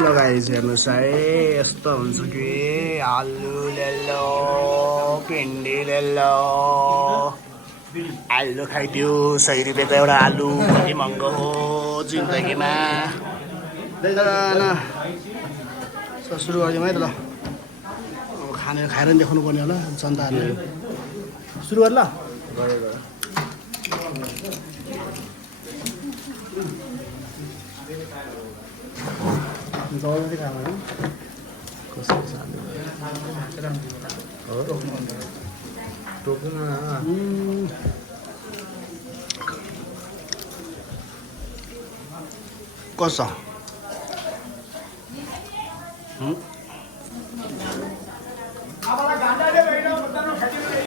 ल गाइस हेर्नुहोस् है यस्तो हुन्छ कि आलु ले लो भिन्डी ले लो आलु खाइदियो 100 रुपियाँको एउटा आलु कति महँगो हो जिन्दगीमा ल सुरु गरिदिउँ है त ल अब खाने खाएर नि देखाउनु पर्ने होला जनताहरूले सुरु गर ल जल्दी खाना कसो छ टोक्नु कसो